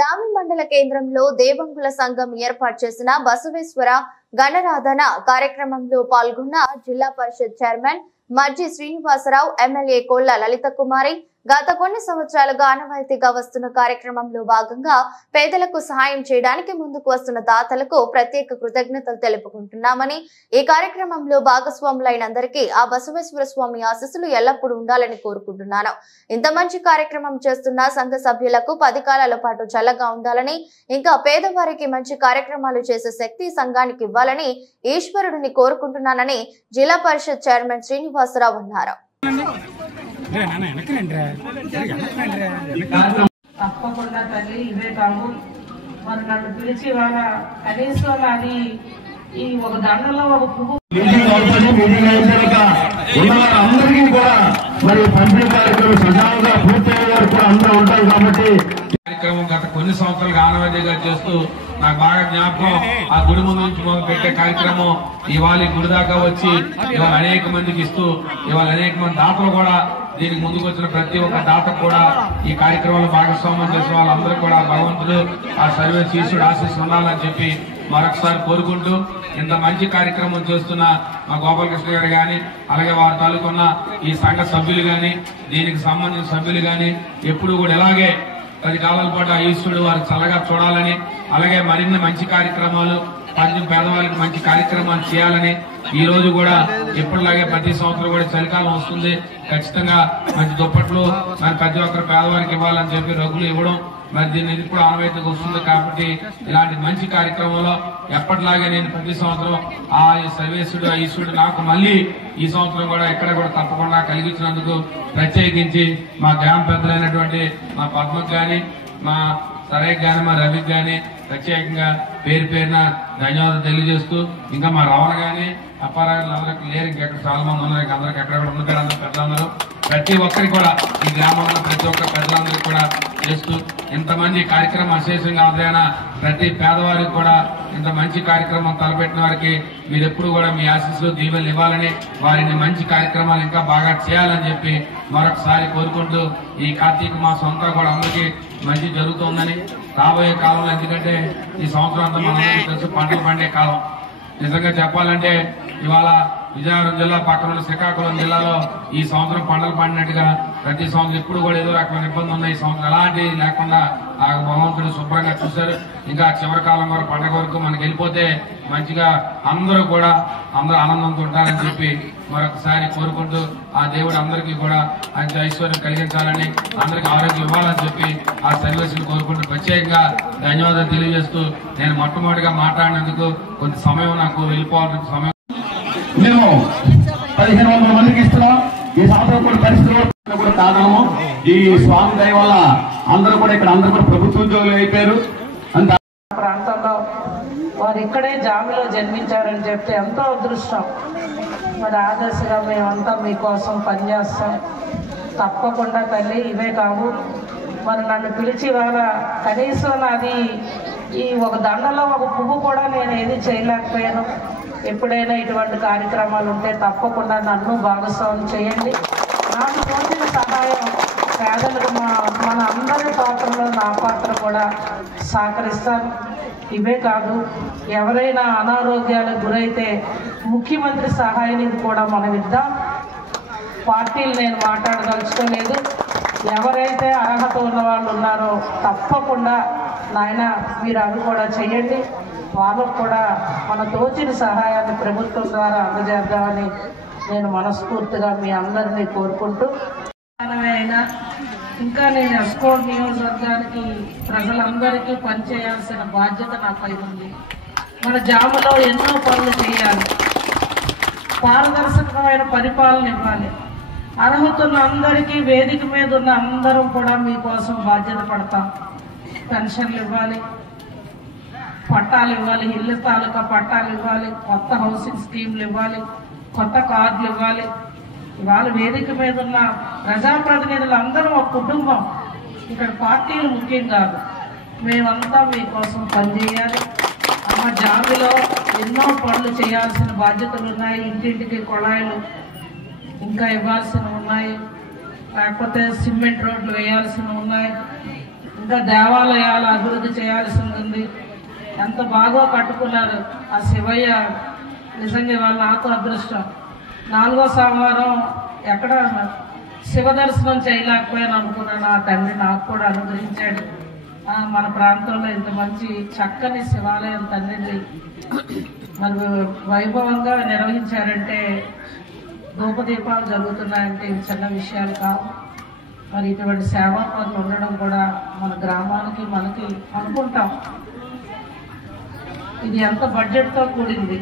జామి మండల కేంద్రంలో దేవంగుల సంఘం ఏర్పాటు చేసిన బసవేశ్వర గణరాధన కార్యక్రమంలో పాల్గొన్న జిల్లా పరిషత్ చైర్మన్ మజ్జి శ్రీనివాసరావు, ఎమ్మెల్యే కోళ్ల లలిత కుమారి. గత కొన్ని సంవత్సరాలుగా ఆనవాయితీగా వస్తున్న కార్యక్రమంలో భాగంగా పేదలకు సహాయం చేయడానికి ముందుకు వస్తున్న దాతలకు ప్రత్యేక కృతజ్ఞతలు తెలుపుకుంటున్నామని, ఈ కార్యక్రమంలో భాగస్వాములైన అందరికీ ఆ బసవేశ్వర స్వామి ఆశీస్సులు ఎల్లప్పుడూ ఉండాలని కోరుకుంటున్నాను. ఇంత మంచి కార్యక్రమం చేస్తున్న సంఘ సభ్యులకు 10 కాలాల పాటు చల్లగా ఉండాలని, ఇంకా పేదవారికి మంచి కార్యక్రమాలు చేసే శక్తి సంఘానికి ఇవ్వాలని ఈశ్వరుడిని కోరుకుంటున్నానని జిల్లా పరిషత్ చైర్మన్ శ్రీనివాసరావు అన్నారు. తప్పకుండా తల్లి ఇవే కాదు, మరి నన్ను పిలిచి వాళ్ళ కనీసం అది ఈ ఒక దండలో ఒక పువ్వు అందరికీ కూడా మరి పంపిణీ కార్యక్రమం సజావుగా పూర్తయ్యే వరకు కూడా అందరూ ఉంటారు కాబట్టి కార్యక్రమం గత కొన్ని సంవత్సరాలుగా ఆనవాయితీగా చేస్తూ నాకు బాగా జ్ఞాపకం. ఆ గుడి ముందు నుంచి మొదలు పెట్టే కార్యక్రమం ఇవాళ గుడి దాకా వచ్చి ఇవాళ అనేక మందికి ఇస్తూ ఇవాళ అనేక మంది దాతలు కూడా దీనికి ముందుకు వచ్చిన ప్రతి ఒక్క దాతకు కూడా ఈ కార్యక్రమంలో భాగస్వామ్యం చేసిన వాళ్ళందరూ కూడా భగవంతుడు ఆ సర్వే శిష్యుడు ఆశీస్సు ఉండాలని చెప్పి మరొకసారి కోరుకుంటూ, ఇంత మంచి కార్యక్రమం చేస్తున్న మా గోపాలకృష్ణ గారు గాని, అలాగే వారి తాలూకున్న ఈ సంఘ సభ్యులు గాని, దీనికి సంబంధించిన సభ్యులు గాని ఎప్పుడు కూడా ఇలాగే 10 కాలాల పాటు ఆ ఈశ్వరుడు వారికి చల్లగా చూడాలని, అలాగే మరిన్ని మంచి కార్యక్రమాలు కొంచెం పేదవాళ్ళకి మంచి కార్యక్రమాలు చేయాలని, ఈ రోజు కూడా ఎప్పటిలాగే ప్రతి సంవత్సరం కూడా చలికాలం వస్తుంది, ఖచ్చితంగా మంచి దుప్పట్లు మరి ప్రతి ఒక్కరు పేదవారికి ఇవ్వాలని చెప్పి రఘులు ఇవ్వడం మరి దీన్ని ఇది కూడా ఆనవాయితీగా వస్తుంది. కాబట్టి ఇలాంటి మంచి కార్యక్రమంలో ఎప్పటిలాగే నేను ప్రతి సంవత్సరం ఆ సర్వేశ్వరుడు ఆ ఈశ్వరుడు నాకు మళ్ళీ ఈ సంవత్సరం కూడా ఎక్కడ కూడా తప్పకుండా కలిగించినందుకు ప్రత్యేకించి మా గ్రామ పెద్దలైనటువంటి మా పద్మకు గాని, మా సరైక్ గాని, మా రవికి గాని ప్రత్యేకంగా పేరు పేరున ధన్యవాదాలు తెలియజేస్తూ, ఇంకా మా రవణ గాని అప్పారాయలు అందరికి లేరు, ఇంకెక్కడ చాలా మంది ఉన్నారు, అందరికి ఎక్కడ ఉన్న పేరు అందరూ పెద్దలందరూ ప్రతి ఒక్కరికి కూడా ఈ గ్రామంలో ప్రతి ఒక్క పెద్దలందరికీ కూడా చేస్తూ ఇంతమంది కార్యక్రమం అశేషంగా ఆదరైన ప్రతి పేదవారికి కూడా ఇంత మంచి కార్యక్రమం తలపెట్టిన వారికి మీరు ఎప్పుడు కూడా మీ ఆశీస్సులు దీవెనలు ఇవ్వాలని, వారిని మంచి కార్యక్రమాలు ఇంకా బాగా చేయాలని చెప్పి మరొకసారి కోరుకుంటూ, ఈ కార్తీక మాసం అంతా కూడా అందరికీ మంచి జరుగుతుందని, రాబోయే కాలంలో ఎందుకంటే ఈ సంవత్సరం అంతా మనందరికీ తెలుసు పంటలు పండే కాలం. నిజంగా చెప్పాలంటే ఇవాళ విజయనగరం జిల్లా పక్కన శ్రీకాకుళం జిల్లాలో ఈ సంవత్సరం పంటలు పండినట్టుగా ప్రతి సంవత్సరం ఎప్పుడు కూడా ఏదో రకమైన ఇబ్బంది ఉన్నాయి. ఈ సంవత్సరం ఎలాంటి లేకుండా ఆ భగవంతుడు శుభ్రంగా చూశారు. ఇంకా చివరి కాలం వరకు పండగ వరకు మనకి వెళ్ళిపోతే మంచిగా అందరూ ఆనందంతో ఉంటారని చెప్పి మరొకసారి కోరుకుంటూ, ఆ దేవుడు అందరికీ కూడా మంచి ఐశ్వర్యం కలిగించాలని, అందరికీ ఆరోగ్యం ఇవ్వాలని చెప్పి ఆ సర్వీసులు కోరుకుంటూ ప్రత్యేకంగా ధన్యవాదాలు తెలియజేస్తూ, నేను మొట్టమొదటిగా మాట్లాడినందుకు కొంత సమయం నాకు వెళ్ళిపోవాల్సిన సమయం మేము 1500 మందికి ఇస్తున్నాం. ఈ సంవత్సరం కూడా పరిస్థితులు కూడా కారణము ఈ స్వామి దయ వల్ల అందరూ కూడా ఇక్కడ అందరూ కూడా ప్రభుత్వ ఉద్యోగులు అయిపోయారు. ప్రాంతంలో వారు ఇక్కడే జామిలో జన్మించారని చెప్తే ఎంతో అదృష్టం. మరి ఆదర్శంగా మేమంతా మీకోసం పనిచేస్తాం. తప్పకుండా తల్లి ఇవే కావు, మరి నన్ను పిలిచి వాళ్ళ కనీసం నాది ఈ ఒక దండలో ఒక పువ్వు కూడా నేను ఏది చేయలేకపోయాను. ఎప్పుడైనా ఇటువంటి కార్యక్రమాలు ఉంటే తప్పకుండా నన్ను భాగస్వామ్యం చేయండి. నాకు తోచిన సహాయం పేదలకు మన అందరి పాత్రలో నా పాత్ర కూడా సహకరిస్తాను. ఇవే కాదు, ఎవరైనా అనారోగ్యాలకు గురైతే ముఖ్యమంత్రి సహాయ నిధి కూడా మనం ఇద్దాం. పార్టీలు నేను మాట్లాడదలుచుకోలేదు. ఎవరైతే అర్హత ఉన్న వాళ్ళు ఉన్నారో తప్పకుండా నాయన మీరు అవి కూడా చేయండి. వాళ్ళకు కూడా మన తోచిన సహాయాన్ని ప్రభుత్వం ద్వారా అందజేద్దామని నేను మనస్ఫూర్తిగా మీ అందరినీ కోరుకుంటూ, అయినా ఇంకా నేను ఎస్కోట్ నియోజకవర్గానికి ప్రజలందరికీ పనిచేయాల్సిన బాధ్యత నాపై ఉంది. మన జాములో ఎన్నో పనులు చేయాలి, పారదర్శకమైన పరిపాలన ఇవ్వాలి. అర్హత ఉన్న అందరికీ వేదిక మీద ఉన్న అందరం కూడా మీకోసం బాధ్యత పడతాం. పెన్షన్లు ఇవ్వాలి, పట్టాలు ఇవ్వాలి, ఇళ్ళ తాలూకా పట్టాలు ఇవ్వాలి, కొత్త హౌసింగ్ స్కీమ్లు ఇవ్వాలి, కొత్త కార్డులు ఇవ్వాలి. ఇవాళ వేదిక మీద ఉన్న ప్రజాప్రతినిధులు అందరం ఒక కుటుంబం. ఇక్కడ పార్టీలు ముఖ్యం కాదు, మేమంతా మీకోసం పనిచేయాలి. అమ్మ జామిలో ఎన్నో పనులు చేయాల్సిన బాధ్యతలు ఉన్నాయి. ఇంటింటికి కొళాయిలు ఇంకా ఇవ్వాల్సినవి ఉన్నాయి, లేకపోతే సిమెంట్ రోడ్లు వేయాల్సినవి ఉన్నాయి. ఇంకా దేవాలయాలు అభివృద్ధి చేయాల్సి ఉంది. ఎంత బాగా కట్టుకున్నారు ఆ శివయ్య. నిజంగా ఇవాళ నాకు అదృష్టం. 4వ సోమవారం ఎక్కడ శివ దర్శనం చేయలేకపోయాను అనుకున్నాను. ఆ తండ్రి నాకు కూడా అనుగ్రహించాడు. మన ప్రాంతంలో ఇంత మంచి చక్కని శివాలయం తండ్రిని మరి వైభవంగా నిర్వహించారంటే, ధూపదీపాలు జరుగుతున్నాయంటే ఇవి చిన్న విషయాలు కావు. మరి ఇటువంటి సేవా పనులు ఉండడం కూడా మన గ్రామానికి మనకి అనుకుంటాం. ఇది ఎంత బడ్జెట్తో కూడింది.